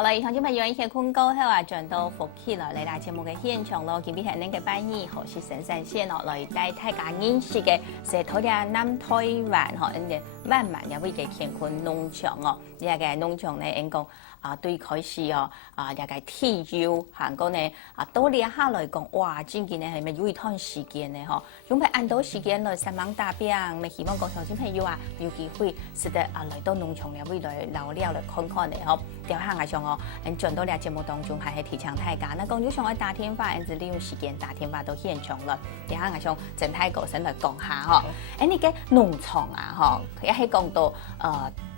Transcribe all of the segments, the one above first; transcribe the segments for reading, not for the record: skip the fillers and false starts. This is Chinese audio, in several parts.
好了，以上就朋友一些困过後啊，轉到福氣來嚟大節目嘅現場咯。今日係呢個拜二，何是神山線哦，來帶大家認識嘅是土地南台灣嗬，人哋萬萬有位嘅乾坤農場哦，呢個農場咧，應講啊對開始哦啊，呢個體育韓國呢啊，多年下來講，哇，真嘅呢係咪有一段時間呢嗬，用係按到時間來上網打拼，咪希望講頭先朋友啊有機會是得啊來到農場呢位來聊聊來看看嘅嗬，掉下下上哦，轉到呢節目當中係提倡大家，那講有想要打電話，就利用時間打電話到現場了，掉下下上整體個先來講下嗬，呢個農場啊嗬，一係講到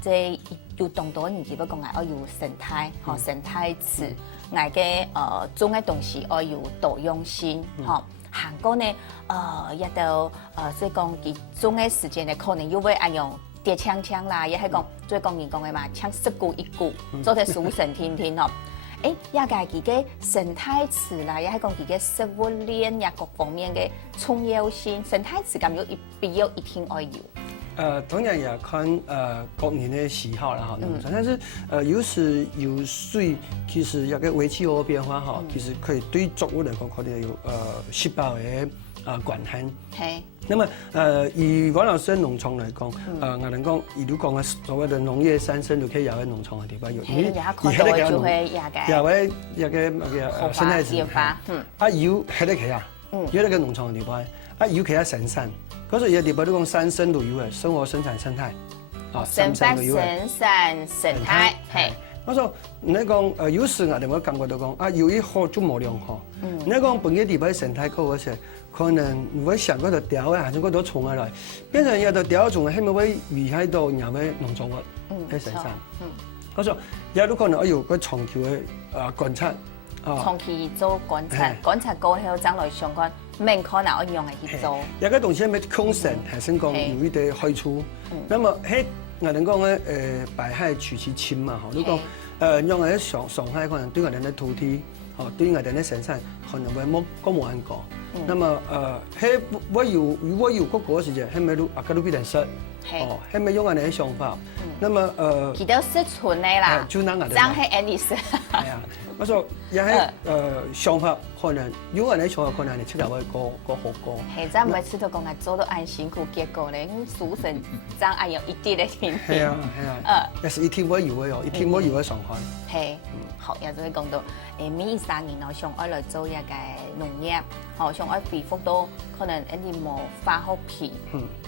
即要動到年紀不講我要生態，嗬生態池，嗌嘅種嘅東西我要多用心，嗬。韓國呢一到即係講佢種嘅時間呢，可能要會按用疊槍啦，亦係講最講人講嘅嘛，槍10股1股，做得數神天天嗬。誒，也係佢嘅生態池啦，亦係講佢嘅食物鏈呀各方面嘅重要性，生態池咁有必要一定要有。當然也看個人的喜好啦哈，但是有時有水，其實一個維氣候變化哈，其實可以對作物嚟講可能有細胞嘅關係。係。那麼以阮老師嘅農場嚟講，我能講，如果講嘅所謂的農業3生都可以有喺農場嘅地方有，因為而喺個農，有一個生態池，有喺個企啊，有喺個農場嘅地方，有其他生產。嗰時有地方都講3生都有嘅，生活、生產、生態，生發、生產、生態，係。我說你講有時我哋我感覺到講有一好就冇兩好。你講本個地方生態高嗰時，可能會想嗰度雕啊，還是嗰度蟲啊來，變成有度雕蟲係咪會危害到人嘅農作物喺身上？我說有都可能個長期嘅觀察。長期做觀察過後，將來相關唔可能我用嚟去做。有個東西咩空神係先講有一啲害處。那麼喺我哋講咧百害取其輕嘛，嗬，你講用嚟傷害可能對我哋嘅土地，對我哋嘅生產可能會冇安過。那麼喺我有嗰個時間，係咪都都變成失？係咪用我哋嘅想法？那麼佢都失傳嘅啦，就嗱我哋。爭係 Alice。係啊。我說也係想法可能，如果你想法可能你出嚟會個好過。係真唔係出到講係做到按辛苦結果咧，數成爭按有一啲嘅天。係啊係啊。但是一天冇有嘅哦，一天冇有嘅狀況。係，好，又就會講到每3年我想愛來做一個農業，想愛恢復到可能一啲冇化學品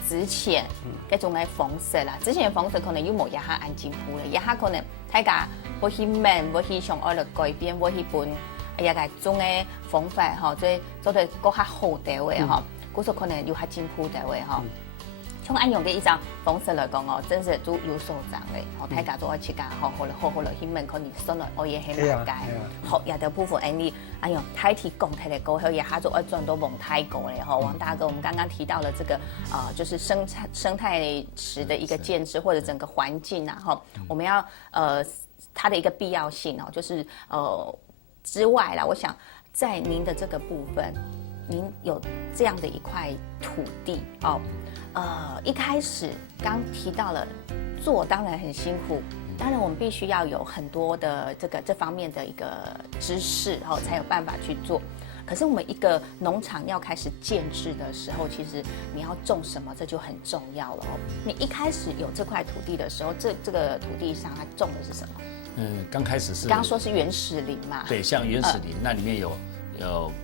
之前嗰種嘅方式啦，之前嘅方式可能要冇一下按進步咧，一下可能大家。我去問，我去想愛嚟改變，我去本一個種嘅方法嗬，即係做得更加好啲嘅嗬，嗰時可能要係進步啲嘅嗬。從按用嘅一種方式嚟講哦，真係都有所長嘅。我大家都愛去講，好好嚟去問，可能上來我也係了解。學有啲部分你按用太提講太嚟過後，也下就愛轉到王太哥咧嗬。王大哥，我們剛剛提到了這個就是生態池的一個建設或者整個環境啊，哈，我們要它的一個必要性哦，就是之外啦，我想在您的這個部分，您有這樣的一塊土地哦，一開始剛提到了做，當然很辛苦，當然我們必須要有很多的這方面的一個知識哦，才有辦法去做。可是我們一個農場要開始建制的時候，其實你要種什麼，這就很重要了哦。你一開始有這塊土地的時候，這個土地上它種的是什麼？剛開始是，剛說是原始林嘛？對，像原始林，那裡面有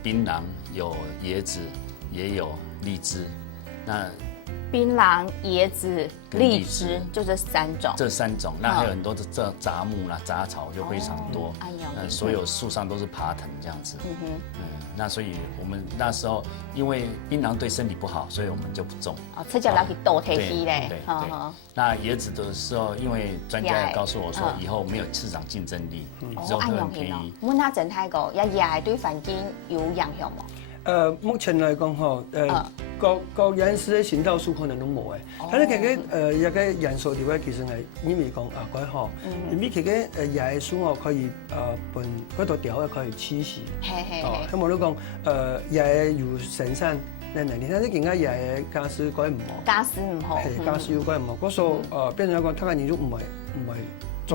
檳榔，有椰子，也有荔枝。那檳榔、椰子、荔枝，就這3種。這3種，那還有很多的雜木啦、雜草就非常多。所有樹上都是爬藤這樣子。那所以我們那時候因為檳榔對身體不好，所以我們就不種。這叫拿去倒提起嘞。對。那椰子的時候，因為專家也告訴我說，以後沒有市場競爭力，之後會很便宜。問下整體個，椰對環境有影響冇？目前來講嗬，各人士嘅行道樹可能都冇嘅，但係其實一個人數條咧，其實係因為講改好，因為其實椰樹我可以本嗰度條可以黐樹，咁我都講椰要生產能力，但係而家椰家私改唔好，家私唔好，係家私要改唔好，嗰數變咗講，睇下你都唔係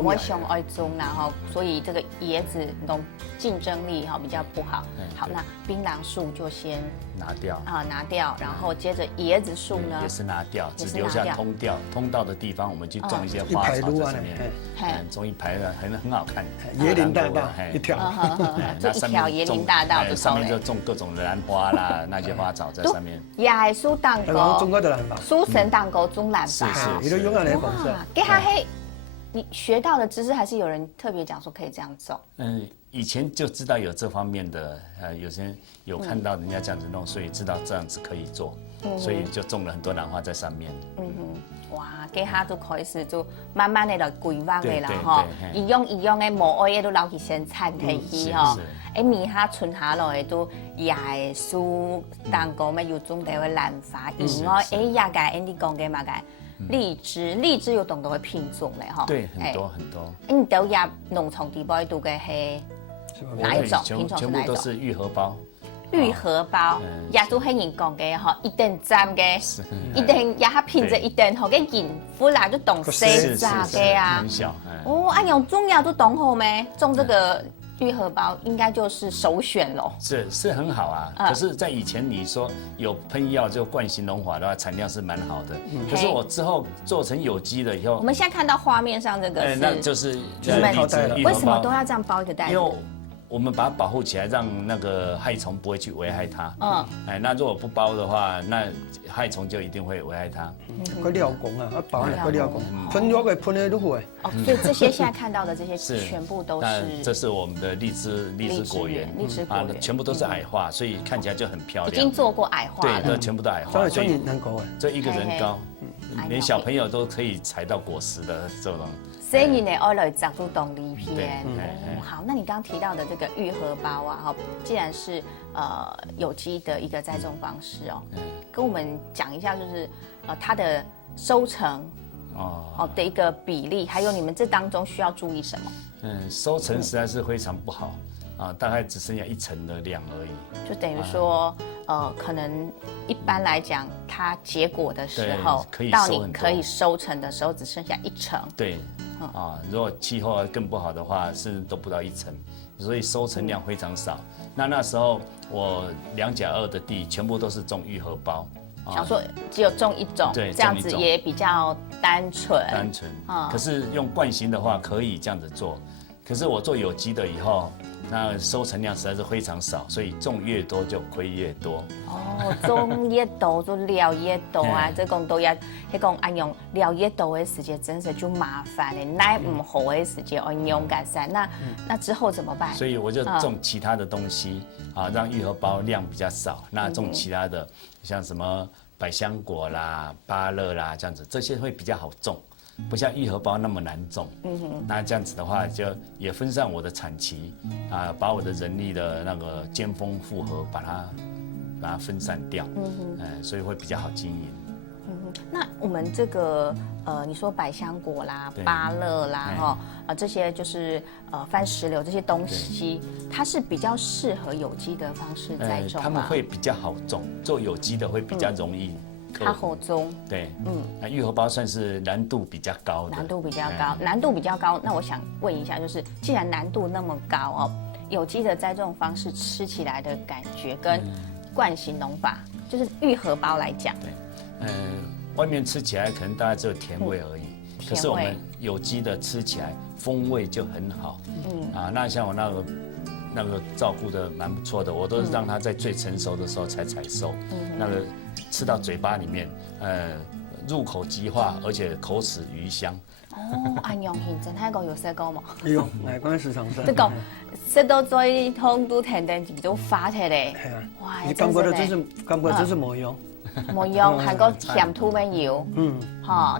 我想爱种，然后所以这个椰子农竞争力哈比较不好。好，那槟榔树就先拿掉拿掉，然后接着椰子树呢也是拿掉，只留下通道的地方，我们去种一些花草在上面，种一排的很好看。椰林大道一条，这一条椰林大道上面就种各种兰花啦，那些花草在上面。也系树蛋糕，中国的兰花，树神蛋糕种兰花，你都用来讲是。给他嘿，你学到的知识还是有人特别讲说可以这样种。以前就知道有这方面的，有些人有看到人家这样子弄，所以知道这样子可以做，所以就种了很多兰花在上面。哇，给他就开始就慢慢的来规划的啦吼，一样的无爱的都捞去生产起去吼，米下存下来都也系树蛋糕咩要种地个兰花，以外也个你讲嘅嘛个。荔枝有懂得会品种嘞哈？对，很多很多。你都也农场地包读嘅系哪一种品种？全部都是玉荷包。玉荷包也都係人講嘅嗬，一定站嘅，一定也係品質一定好嘅鹽夫啦，都懂細扎嘅啊。很小。哦，按用中藥都懂好咩？種這個。玉荷包应该就是首选喽，是很好啊。可是，在以前你说有喷药就惯性农法的话，产量是蛮好的。可是我之后做成有机了以后，我们现在看到画面上这个，那就是为什么都要这样包一个袋子？因为我们把它保护起来，让那个害虫不会去危害它。那如果不包的话，那害虫就一定会危害它。个料工啊，包了个料工，喷药个喷的如何？所以这些现在看到的这些全部都是。这是我们的荔枝果园，全部都是矮化，所以看起来就很漂亮。已经做过矮化了，对，全部都矮化。所以人高哎，这一个人高，连小朋友都可以采到果实的这种。所以你呢，爱来长出动力片。好，那你刚刚提到的这个玉荷包啊，哈，既然是有机的一个栽种方式哦，跟我们讲一下，就是它的收成的一个比例，还有你们这当中需要注意什么？收成实在是非常不好大概只剩下1成的量而已。就等于说，可能一般来讲，它结果的时候，到你可以收成的时候，只剩下1成。对。如果气候更不好的话，甚至都不到1成，所以收成量非常少。那时候我2+2的地全部都是种玉荷包，想说只有种一种，对，这样子也比较单纯。可是用惯型的话可以这样子做，可是我做有机的以后，那收成量实在是非常少，所以种越多就亏越多。种越多就料越多啊！这讲都要，迄讲按用料越多的时间，真是就麻烦了。耐唔好的时间，要用改善。那之后怎么办？所以我就种其他的东西让玉荷包量比较少。那种其他的，像什么百香果啦、芭乐啦这样子，这些会比较好种。不像玉荷包那么难种，那这样子的话，就也分散我的产期，把我的人力的那个尖峰负荷把它分散掉，所以会比较好经营。那我们这个你说百香果啦、芭乐啦，这些就是番石榴这些东西，它是比较适合有机的方式栽种吗？他们会比较好种，做有机的会比较容易。它好种，对，那玉荷包算是难度比较高的，难度比较高。那我想问一下，就是既然难度那么高有机的栽种方式吃起来的感觉跟惯型农法，就是玉荷包来讲，对，外面吃起来可能大概只有甜味而已，可是我们有机的吃起来风味就很好，那像我那个照顾的蛮不错的，我都是让它在最成熟的时候才采收，那个吃到嘴巴里面，入口即化，而且口齿余香。安阳县真係個有食過嘛？有，外觀市場上。即講食到最痛都甜甜都發起嚟。係啊。哇！你感覺真是冇用。冇用，含個甜土咩油？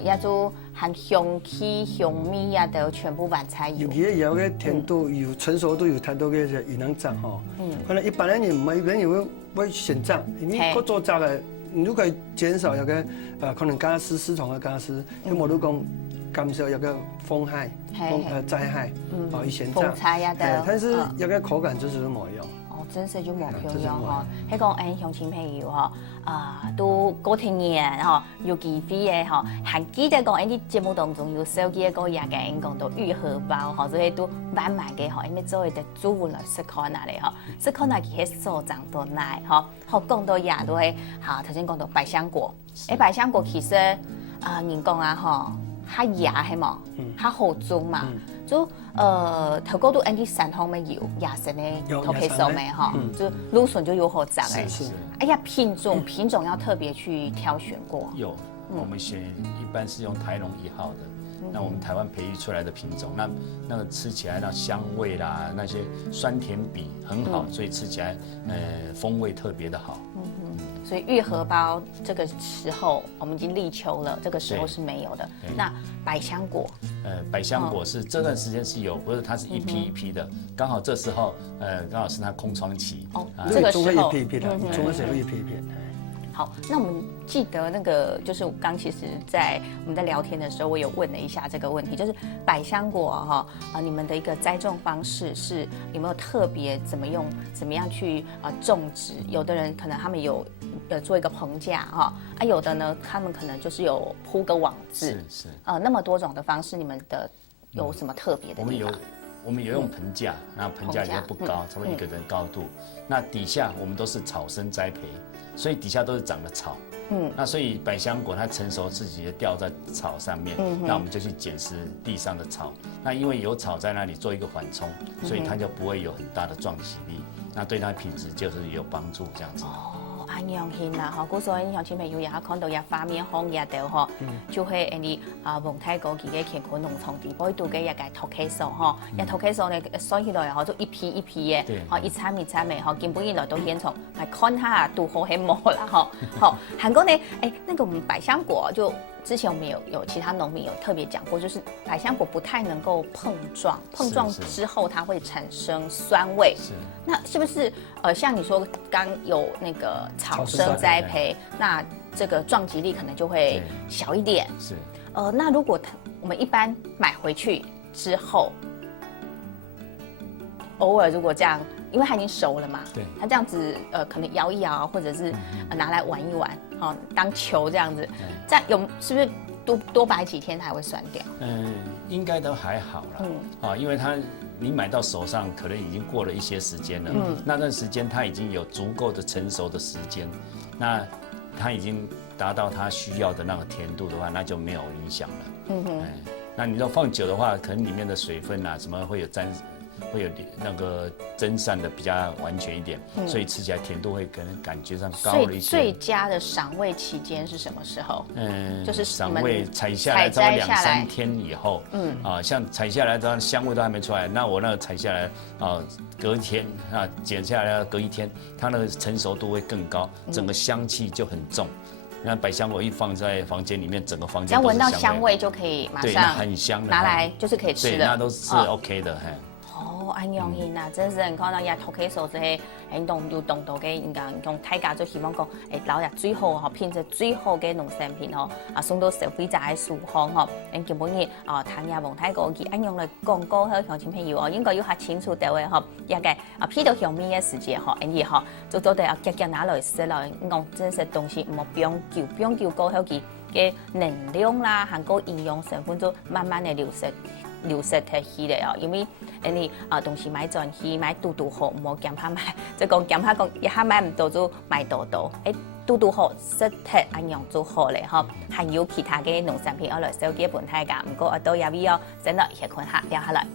也就含香氣、香味啊，都全部完菜油。尤其有個甜度有成熟度有太多嘅就能長可能一般人唔係一般人會先長，因為佢做雜嘅，如果減少有個可能加絲絲蟲嘅加絲，因為我都講。減少有個風害、災害，以前這樣，風災呀的，但是有個口感就是冇用。真是就冇漂亮吼。迄讲乡亲朋友吼，都过天年吼，有机会的吼，还记得讲你节目当中有手机个也甲因讲到愈合包吼，所以都慢慢嘅吼，因为作为的主妇来试看下咧吼，试看下佢迄所长都来吼，好讲到也都系好头先讲到百香果，百香果其实人讲啊吼，较牙系嘛，较好做嘛。就头高都按啲散汤咪油亚神的头皮手没哈，就芦笋就有好长哎。哎呀，品种要特别去挑选过。有，我们选一般是用台农1号的，那我们台湾培育出来的品种，那个吃起来那香味啦，那些酸甜比很好，所以吃起来风味特别的好。所以愈合包这个时候我们已经立秋了，这个时候是没有的。那百香果，百香果是这段时间是有，不是它是一批一批的，刚好这时候刚好是它空窗期。这个时候一批一批的，中文是一批一批。好，那我们记得那个就是刚其实在我们在聊天的时候，我有问了一下这个问题，就是百香果哈你们的一个栽种方式是有没有特别怎么样去种植？有的人可能他们有做一个棚架哈有的呢他们可能就是有铺个网子，是那么多种的方式，你们的有什么特别的地方？我们有用棚架，那棚架也不高，差不多1个人高度。那底下我们都是草生栽培，所以底下都是长的草。那所以百香果它成熟自己就掉在草上面，那我们就去捡拾地上的草。那因为有草在那里做一个缓冲，所以它就不会有很大的撞击力，那对它品质就是有帮助这样子。安样型啦，吼，古所以乡亲朋友也看到也画面红也到吼，就係你蒙太高級嘅乾坤農場地，不度嘅一個托起數吼，一托起數呢，所起來吼就一批一批嘅，吼一餐嘅吼，根本一來到現場嚟看下度好係冇啦吼，好，韓國呢，那個我們百香果就。之前我们有其他农民有特别讲过，就是百香果不太能够碰撞之后它会产生酸味。那是不是像你说刚有那个草生栽培，那这个撞击力可能就会小一点。那如果我们一般买回去之后，偶尔如果这样，因为它已经熟了嘛，它这样子可能摇一摇，或者是拿来玩一玩，当球这样子，这样是不是多摆几天它还会酸掉？应该都还好啦，因为你买到手上可能已经过了一些时间了，那段时间它已经有足够的成熟的时间，那它已经达到它需要的那个甜度的话，那就没有影响了。那你要放久的话，可能里面的水分啊什么会有那个蒸散的比较完全一点，所以吃起来甜度会可能感觉上高了一些。最佳的赏味期间是什么时候？就是赏味采下来之后2、3天以后，像采下来的香味都还没出来，那我那个采下来隔一天剪下来隔1天，它那个成熟度会更高，整个香气就很重。那百香果一放在房间里面，整个房间都是香味，只要闻到香味就可以马上很香的，拿来就是可以吃的，那都是 OK 的。安樣型啊，真是很可能也托起數即係喺動到嘅，用大家就希望講，留入最好嗬，品質最好嘅農產品嗬，送到消費者嘅手上嗬，基本嘅聽下蒙太高級安樣嚟廣告喺鄉親朋友應該要下清楚到嘅嗬，一個批到上面嘅時節嗬，而就到底夾拿來食來，講真實東西唔好不用叫高級嘅能量啦，含個營養成分就慢慢嘅流失去嚟因為你東西買轉去買嘟好，唔好減下買，即係講一下買唔到就買多，嘟好實體安樣做好咧嗬，還有其他嘅農產品我來收幾本睇㗎，唔過我都有必要真係去看下聊下來。